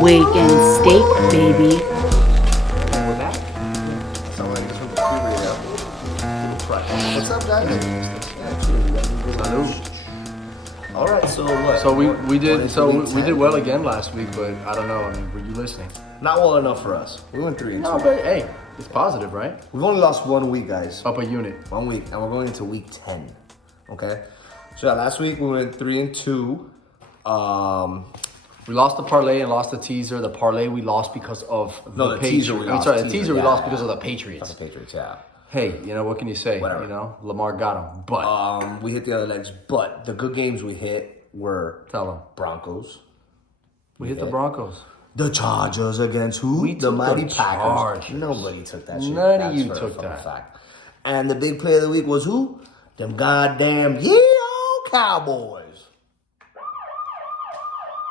Wake and stake, baby. We're back. So I guess we'll What's up, guys? Salud. All right, so what? So we did we 10? did well again last week, but I don't know. I mean, were you listening? Not well enough for us. We went 3-2. No, but hey, it's positive, right? We've only lost 1 week, guys. Up a unit. 1 week, and we're going into week 10. Okay. So yeah, last week we went 3-2. We lost the parlay and lost the teaser. The parlay we lost because of No, the teaser we lost. Sorry, the teaser we Yeah, lost yeah. because of the Patriots. The Patriots, yeah. Hey, you know what can you say? Whatever. You know, Lamar got him, but We hit the other legs, but the good games we hit were tell him Broncos. we hit the Broncos. The Chargers against who? We The took mighty the Packers. Chargers. Nobody took that shit. None of That's you for a took fucking that. fact. And the big play of the week was who? Them goddamn old Cowboys.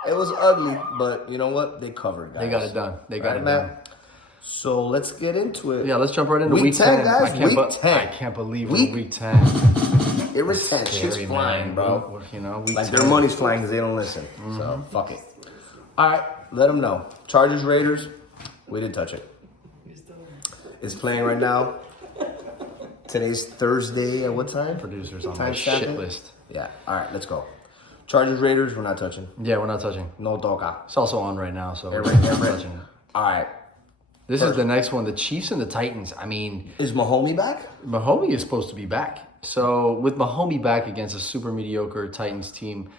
It was ugly, but you know what? They covered, guys. They got it done. They got Right, it man? done. So let's get into it. Yeah, let's jump right into Week week 10, guys. I can't, Week 10. I can't believe Week- we're week 10. It was 10. Shit's Scary, flying, man. bro. You know, week Like 10. their money's flying because they don't listen. So fuck it. All right, let them know. Chargers, Raiders. We didn't touch it. It's playing right now. Today's Thursday at what time? Producers on Time my stamp shit it? list. Yeah. All right, let's go. Chargers, Raiders. We're not touching. Yeah, we're not touching. No doga. It's also on right now, so They're we're right, not they're right. touching it. All right. This is the next one. The Chiefs and the Titans. I mean, Is Mahomes back? Mahomes is supposed to be back. So with Mahomes back against a super mediocre Titans team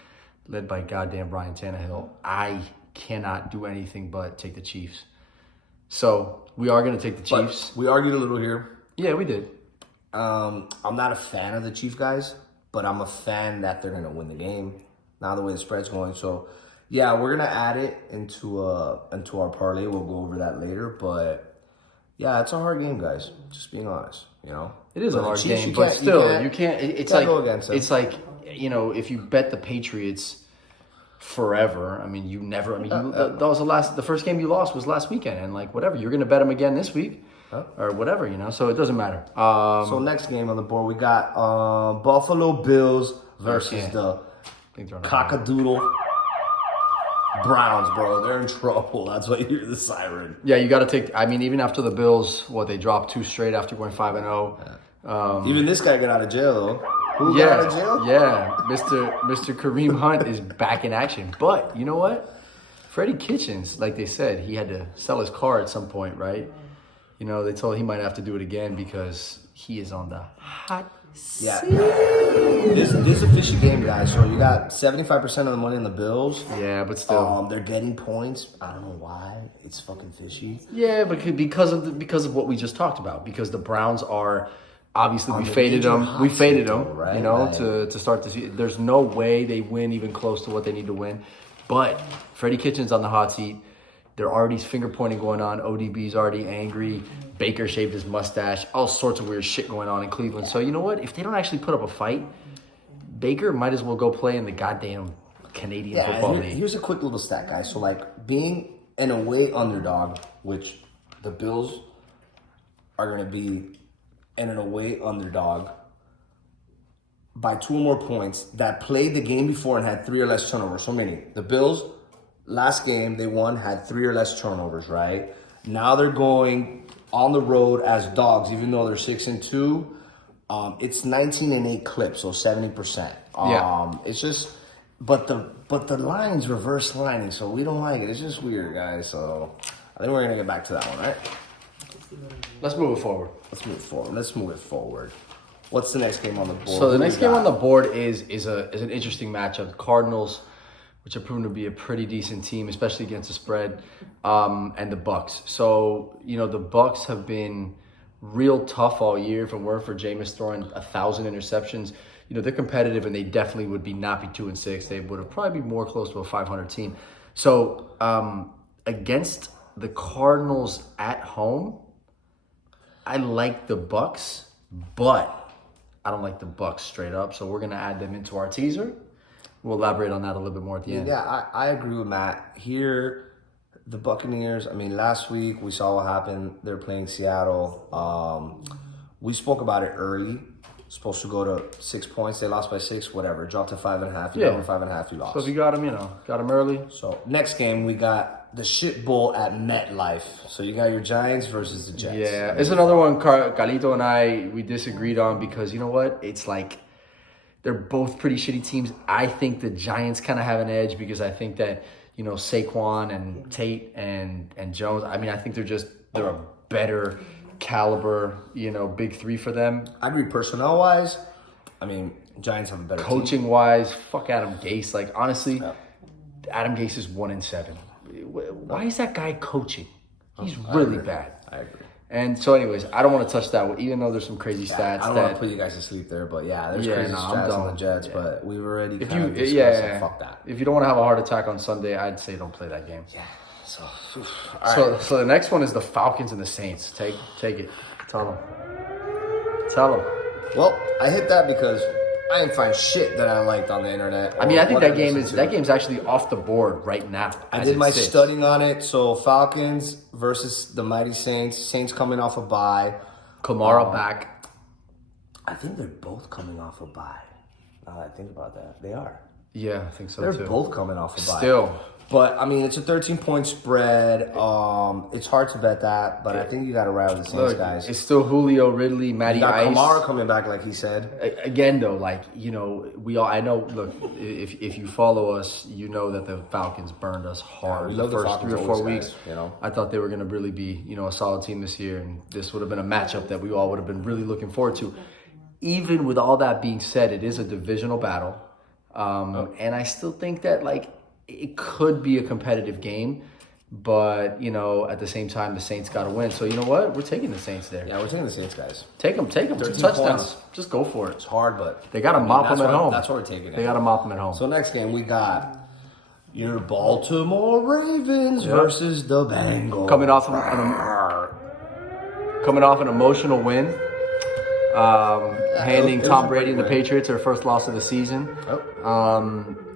led by goddamn Brian Tannehill, I cannot do anything but take the Chiefs. So we are going to take the Chiefs. But we argued a little here. Yeah, we did. I'm not a fan of the Chiefs guys, but I'm a fan that they're gonna win the game. Now the way the spread's going, so yeah, we're gonna add it into our parlay. We'll go over that later, but yeah, it's a hard game, guys. Just being honest, you know. It is But a the hard Chiefs, game, but still, you can't. It's can't like go against them. it's like, you know, if you bet the Patriots forever. I mean, you never. I mean, that was the first game you lost was last weekend, and like whatever, you're gonna bet them again this week, or whatever, you know. So it doesn't matter. So next game on the board, we got Buffalo Bills versus the Cockadoodle Browns, bro. They're in trouble. That's why you hear the siren. Yeah, you got to take. I mean, even after the Bills, they dropped 2 straight after going 5-0. Even this guy got out of jail, though. Who got out of jail? Yeah, Mr. Kareem Hunt is back in action. But you know what? Freddie Kitchens, like they said, he had to sell his car at some point, right? You know, they told he might have to do it again because he is on the hot seat. Yeah. This is a fishy game, guys. So you got 75% of the money on the Bills. Yeah, but still. They're getting points. I don't know why. It's fucking fishy. Yeah, because of what we just talked about. Because the Browns are obviously we the faded major them. hot We seat, faded though, them, right? you know, Like- to start the season. There's no way they win even close to what they need to win. But Freddie Kitchens on the hot seat. There already finger pointing going on. ODB's already angry. Baker shaved his mustache. All sorts of weird shit going on in Cleveland. So you know what? If they don't actually put up a fight, Baker might as well go play in the goddamn Canadian Football League. Here's a quick little stat, guys. So, like, being an away underdog, which the Bills are going to be an away underdog by 2 or more points that played the game before and had 3 or less turnovers. So many. The Bills, last game they won, had 3 or less turnovers, right? Now they're going on the road as dogs, even though they're 6-2. It's 19-8 clip, so 70%. Yeah. It's just, but the line's reverse lining, so we don't like it. It's just weird, guys. So I think we're gonna get back to that one, right? Let's move it forward. Let's move it forward. What's the next game on the board? So the next game on the board is an interesting matchup. The Cardinals, which have proven to be a pretty decent team, especially against the spread, and the Bucks. So, you know, the Bucks have been real tough all year. If it weren't for Jameis throwing 1,000 interceptions, you know, they're competitive and they definitely would not be 2-6. They would have probably be more close to a 500 team. So against the Cardinals at home, I like the Bucks, but I don't like the Bucks straight up. So we're going to add them into our teaser. We'll elaborate on that a little bit more at the end. Yeah, I agree with Matt. Here, the Buccaneers, I mean, last week we saw what happened. They're playing Seattle. We spoke about it early. Supposed to go to 6 points. They lost by 6, whatever. Dropped to 5.5. You Yeah. got them 5.5, you lost. So if you got him, got him early. So next game, we got the shit bowl at MetLife. So you got your Giants versus the Jets. Yeah, it's another one Carlito and we disagreed on because you know what? It's like they're both pretty shitty teams. I think the Giants kind of have an edge because I think that, Saquon and Tate and Jones, I mean, I think they're a better caliber, big three for them. I agree personnel-wise. I mean, Giants have a better team. Coaching-wise, fuck Adam Gase. Like, honestly, Adam Gase is 1-7. Why is that guy coaching? He's really bad. I agree. And so, anyways, I don't want to touch that, even though there's some crazy stats. I don't want to put you guys to sleep there, but there's crazy stats on the Jets, but we've already kind of discussed it. Fuck that. If you don't want to have a heart attack on Sunday, I'd say don't play that game. Yeah. So the next one is the Falcons and the Saints. Take it. Tell them. Well, I hit that because I didn't find shit that I liked on the internet. I mean, I think that game's actually off the board right now. I did my studying on it. So Falcons versus the mighty Saints. Saints coming off a bye. Kamara back. I think they're both coming off a bye. Now that I think about that, they are. Yeah, I think so They're too. both coming off a bye. Still. But, I mean, it's a 13-point spread. It's hard to bet that, but I think you got to ride with the Saints, guys. It's still Julio, Ridley, Matty You got Ice. Kamara coming back, like he said. Again, though, I know, look, if you follow us, you know that the Falcons burned us hard we the love the first Falcons 3 or 4 always, weeks. guys, I thought they were going to really be, a solid team this year, and this would have been a matchup that we all would have been really looking forward to. Even with all that being said, it is a divisional battle. And I still think that, it could be a competitive game, but, at the same time, the Saints got to win. So, you know what? We're taking the Saints there. Yeah, we're taking the Saints, guys. Take them. 2 touchdowns. Points. Just go for it. It's hard, but... They got to mop them at home. That's what we're taking. They got to mop them at home. So next game, we got your Baltimore Ravens versus the Bengals. Coming off an emotional win. Handing Tom Brady and the Patriots their first loss of the season.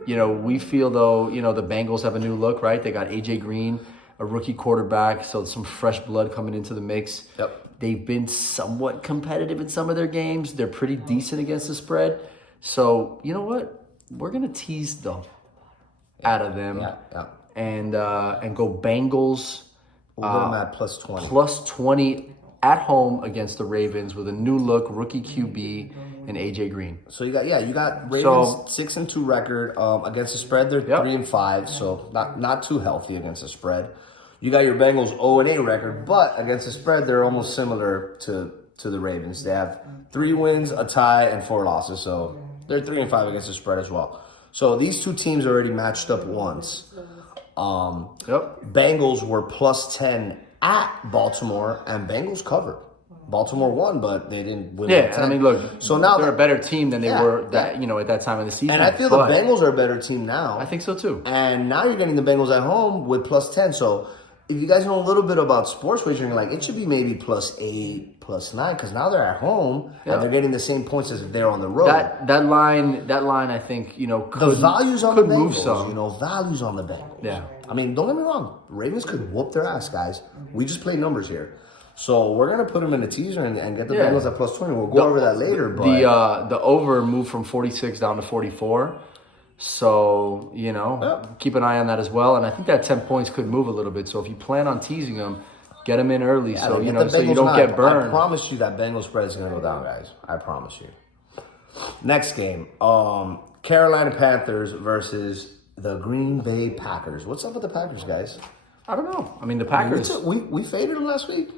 We feel, though, the Bengals have a new look, right? They got A.J. Green, a rookie quarterback, so some fresh blood coming into the mix. Yep. They've been somewhat competitive in some of their games. They're pretty decent against the spread. So, you know what? We're going to tease them out of them and go Bengals. We'll put them at plus 20. Plus 20 at home against the Ravens with a new look, rookie QB, and AJ Green. So you got Ravens 6-2 record against the spread. They're 3-5, so not too healthy against the spread. You got your Bengals 0-8 record, but against the spread they're almost similar to the Ravens. They have 3 wins, a tie, and 4 losses, so they're 3-5 against the spread as well. So these two teams already matched up once. Bengals were plus 10 at Baltimore, and Bengals covered. Baltimore won, but they didn't win. Yeah, I mean, look. So now they're a better team than they were at that time of the season. And I feel the Bengals are a better team now. I think so too. And now you're getting the Bengals at home with plus 10. So if you guys know a little bit about sports wagering, it should be maybe plus 8, plus 9, because now they're at home and they're getting the same points as if they're on the road. That line, I think could, the values on the Bengals. Move some. Values on the Bengals. Yeah. I mean, don't get me wrong. Ravens could whoop their ass, guys. We just play numbers here. So we're going to put them in a teaser and get the Bengals at plus 20. We'll go over that later. But the over moved from 46 down to 44. So, keep an eye on that as well. And I think that 10 points could move a little bit. So if you plan on teasing them, get them in early so you don't get burned. I promise you that Bengals spread is going to go down, guys. I promise you. Next game, Carolina Panthers versus the Green Bay Packers. What's up with the Packers, guys? I don't know. I mean, the Packers... We faded them last week.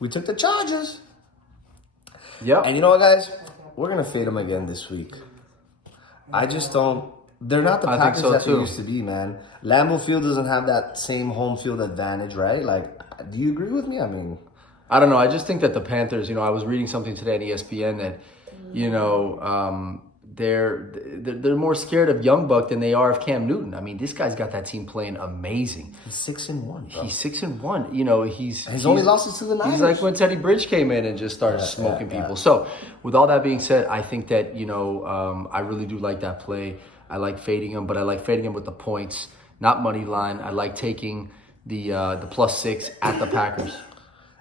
We took the Chargers. Yeah. And you know what, guys? We're going to fade them again this week. I just don't... They're not the Packers that they used to be, man. Lambeau Field doesn't have that same home field advantage, right? Do you agree with me? I mean... I don't know. I just think that the Panthers, I was reading something today on ESPN that, they're more scared of Young Buck than they are of Cam Newton. I mean, this guy's got that team playing amazing. He's 6-1, bro. He's 6-1. He's only losses to the Niners. He's like when Teddy Bridge came in and just started smoking people. So, with all that being said, I think that I really do like that play. I like fading him, but I like fading him with the points, not money line. I like taking the plus 6 at the Packers.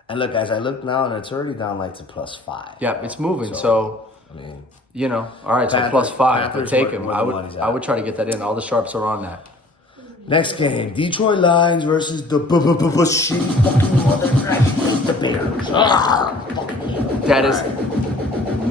And look, guys, I look now, and it's already down like to +5. Yeah, it's moving. So I mean, all right, so Panthers- +5. I Panthers take where him. the I money's at. would try to get that in. All the sharps are on that. next game, Detroit Lions versus the shitty fucking mother the Bears. That is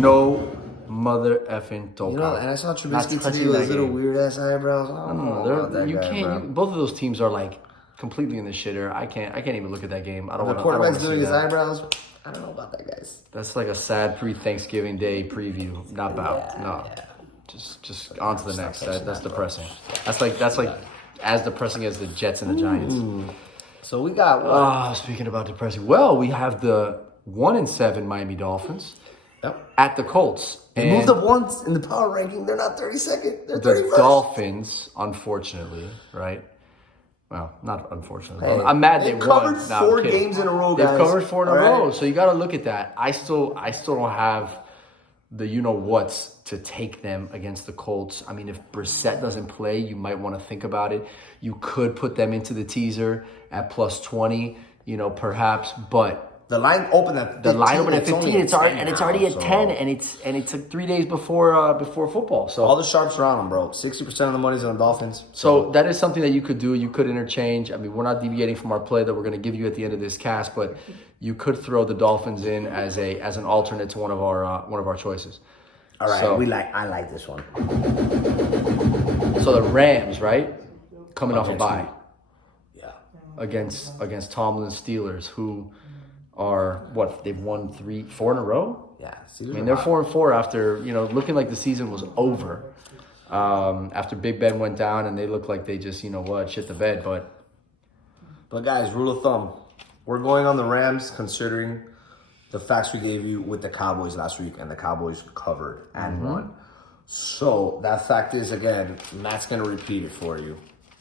no mother effing talk. You know, and I saw Not Trubisky touching today with that his little game. weird ass eyebrows. I don't know about that You guy, can't. bro. Both of those teams are like completely in the shitter. I can't even look at that game. I don't The want to. quarterback's doing his eyebrows. I don't know about that, guys. That's like a sad pre-Thanksgiving Day preview. Not about. No. Yeah. Just on to the next. That's depressing. That's like as depressing as the Jets and the Giants. So we got what? Speaking about depressing. Well, we have the 1-7 Miami Dolphins Yep. at the Colts. They moved up once in the power ranking. They're not 32nd. They're The 31st. Dolphins, unfortunately, right? Well, not unfortunately. Hey, I'm mad they've they won. covered No, I'm 4 kidding. games in a row, They've guys. covered 4 in a All right? row, so you got to look at that. I still don't have the whats to take them against the Colts. I mean, if Brissett doesn't play, you might want to think about it. You could put them into the teaser at +20, perhaps, but The line opened at 15. the line opened at It's only 15. It's already now, at 10, and it's like 3 days before football. So all the sharps are on them, bro. 60% of the money's on the Dolphins. So that is something that you could do. You could interchange. I mean, we're not deviating from our play that we're going to give you at the end of this cast, but you could throw the Dolphins in as an alternate to one of our choices. All right, So- I like this one. So the Rams, right, coming off a Against bye Yeah. against Tomlin's Steelers, who are they've won 4 in a row. Yeah. I mean, they're 4-4 after looking like the season was over. After Big Ben went down, and they looked like they just shit the bed, But guys, rule of thumb, we're going on the Rams considering the facts we gave you with the Cowboys last week, and the Cowboys covered and won. So that fact is, again, Matt's going to repeat it for you.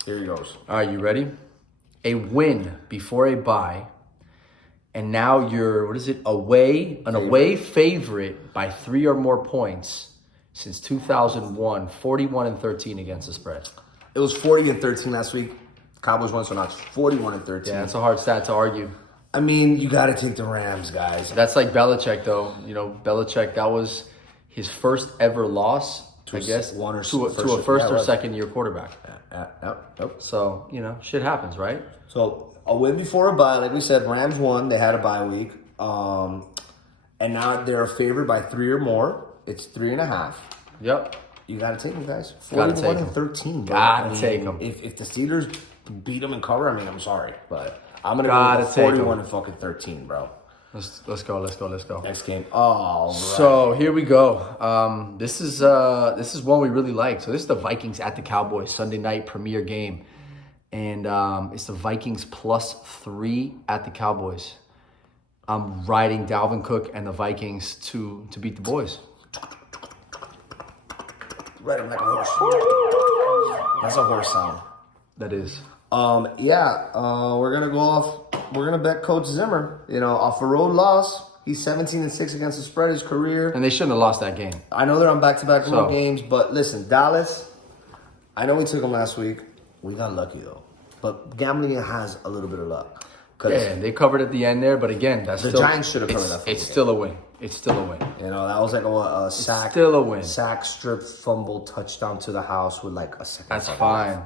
Here he goes. All right, you ready? A win before a bye, and now you're away favorite by 3 or more points since 2001, 41-13 against the spread. It was 40-13 last week. Cowboys won, so now it's 41-13. Yeah, it's a hard stat to argue. I mean, you got to take the Rams, guys. That's like Belichick, though. Belichick, that was his first ever loss, I guess, to a first or second year quarterback. Yep. So, shit happens, right? So a win before a bye, like we said, Rams won. They had a bye week, and now they're favored by 3 or more. It's 3.5. Yep. You got to take them, guys. Gotta take 41-13. Bro. Gotta take them. If the Steelers beat them and cover, I mean, I'm sorry, but I'm gonna Gotta go with take 41-13, bro. Let's go. Next game. All right. So here we go. This is one we really like. So this is the Vikings at the Cowboys Sunday night premiere game, and it's the Vikings +3 at the Cowboys. I'm riding Dalvin Cook and the Vikings to beat the boys. Ride him like a horse. That's a horse sound. That is. We're gonna go off. We're gonna bet Coach Zimmer. Off a road loss. He's 17-6 against the spread his career. And they shouldn't have lost that game. I know they're on back-to-back road So- games, but listen, Dallas. I know we took them last week. We got lucky though, but gambling has a little bit of luck. Yeah, they covered at the end there, but again, that's The still, Giants should have covered that. It's still a win. It's still a win. That was like a sack. Still a win. Sack, strip, fumble, touchdown to the house with like a second. That's left. fine.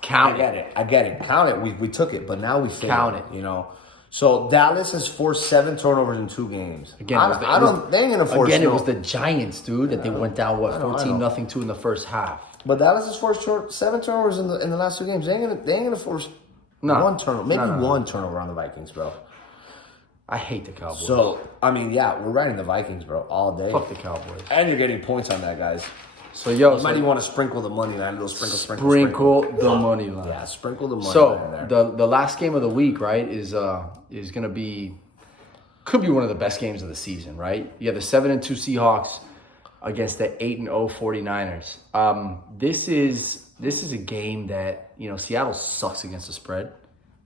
Count I get it. Count it. We took it, but now we failed. Count it. So Dallas has forced 7 turnovers in 2 games. Again, they ain't gonna force. Again, it was the Giants, dude, that they went down 14-0 to in the first half. But Dallas has forced 7 turnovers in the last 2 games. They ain't gonna force one turnover, maybe one turnover on the Vikings, bro. I hate the Cowboys. So we're riding the Vikings, bro, all day. Fuck the Cowboys. And you're getting points on that, guys. So You might even want to sprinkle the money line. A little sprinkle. sprinkle the money line. Yeah, sprinkle the money line So there. the last game of the week, right, is gonna be could be one of the best games of the season, right? You have the 7-2 Seahawks against the 8-0 49ers. This is a game that Seattle sucks against the spread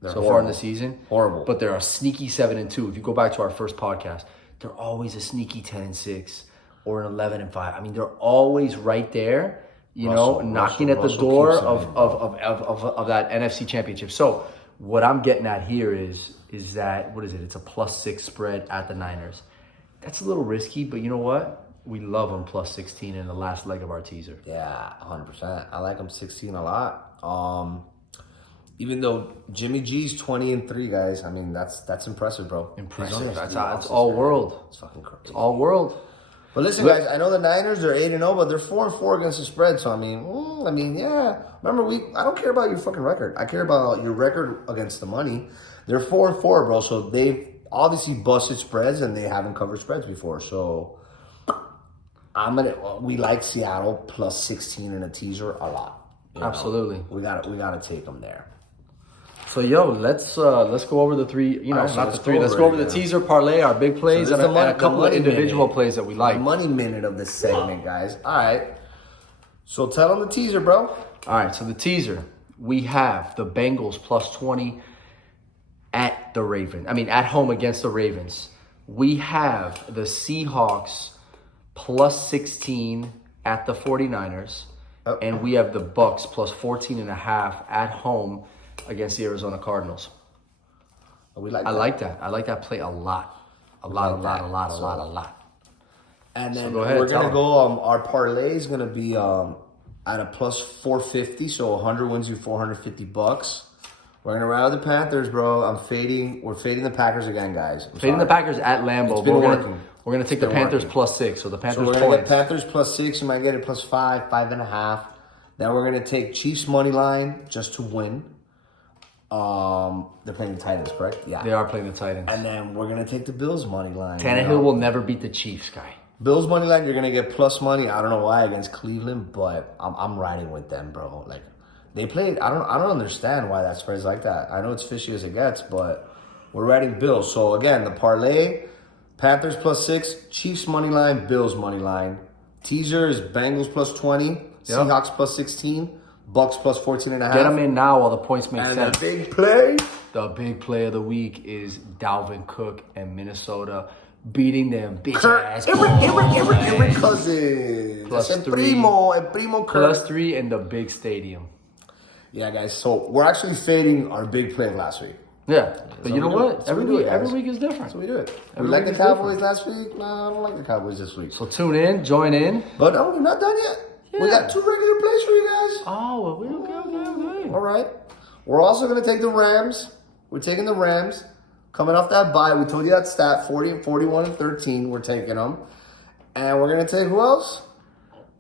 so far in horrible. the season. Horrible. But they're a sneaky 7-2. If you go back to our first podcast, they're always a sneaky 10-6 or an 11-5. I mean, they're always right there, knocking at the door of that NFC Championship. So What I'm getting at here is that, what is it? It's a +6 spread at the Niners. That's a little risky, but you know what? We love them +16 in the last leg of our teaser. Yeah, 100%. I like them 16 a lot. Even though Jimmy G's 20-3, guys. I mean, that's impressive, bro. Impressive. That's all world. It's fucking crazy. It's all world. But listen, guys, I know the Niners, they're 8-0, but they're 4-4 against the spread. So, I mean, yeah. Remember, I don't care about your fucking record. I care about your record against the money. They're 4-4, bro. So, they've obviously busted spreads, and they haven't covered spreads before. So, we like Seattle +16 in a teaser a lot. Absolutely. We gotta take them there. So let's go over the three. Not the three. Let's go over the teaser parlay, our big plays, and a couple of individual plays that we like. The money minute of this segment, guys. All right. So tell them the teaser, bro. All right. So the teaser, we have the Bengals +20 at the Ravens. At home against the Ravens. We have the Seahawks +16 at the 49ers, and we have the Bucks +14.5 at home against the Arizona Cardinals. I like that. I like that play a lot. A lot. And then go ahead, we're going to go, our parlay is going to be at a +450, so 100 wins you $450. We're going to ride with the Panthers, bro. We're fading the Packers again, guys. Fading the Packers at Lambeau. It's been working. We're going to take the Panthers +6, so the Panthers So we're going to get Panthers +6. You might get it +5, 5.5. Then we're going to take Chiefs money line just to win. They're playing the Titans, correct? Yeah. They are playing the Titans. And then we're going to take the Bills money line. Tannehill will never beat the Chiefs, guy. Bills money line, you're going to get plus money. I don't know why against Cleveland, but I'm riding with them, bro. Like, they played, I don't understand why that spread's like that. I know it's fishy as it gets, but we're riding Bills. So, again, the parlay, Panthers +6, Chiefs money line, Bills money line. Teaser is Bengals +20, Seahawks +16, Bucks +14.5. Get them in now while the points make sense. And the big play? The big play of the week is Dalvin Cook and Minnesota beating them bitch-ass Every cousin. +3. Primo Kirk. +3 in the big stadium. Yeah, guys. So we're actually fading our big play of last week. Yeah, but you know what? Every week is different. So we do it. We like the Cowboys last week. No, I don't like the Cowboys this week. So tune in, join in. But no, we're not done yet. Yeah. We got 2 regular plays for you guys. Oh, well, okay. All right. We're also going to take the Rams. We're taking the Rams. Coming off that bye, we told you that stat, 40, 41, and 13. We're taking them. And we're going to take who else?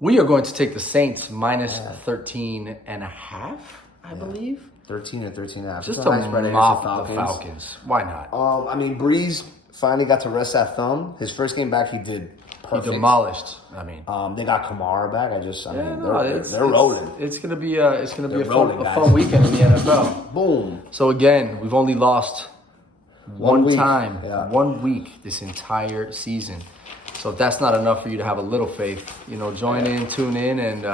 We are going to take the Saints -13.5, I believe. 13 or 13.5. Just to mop the Falcons. Why not? Breeze finally got to rest that thumb. His first game back, he did perfect. He demolished. They got Kamara back. They're rolling. It's gonna be a fun weekend in the NFL. Boom. So again, we've only lost one week. time, Yeah. 1 week this entire season. So if that's not enough for you to have a little faith, join in, tune in, and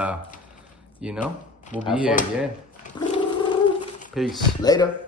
we'll be here again. Peace. Later.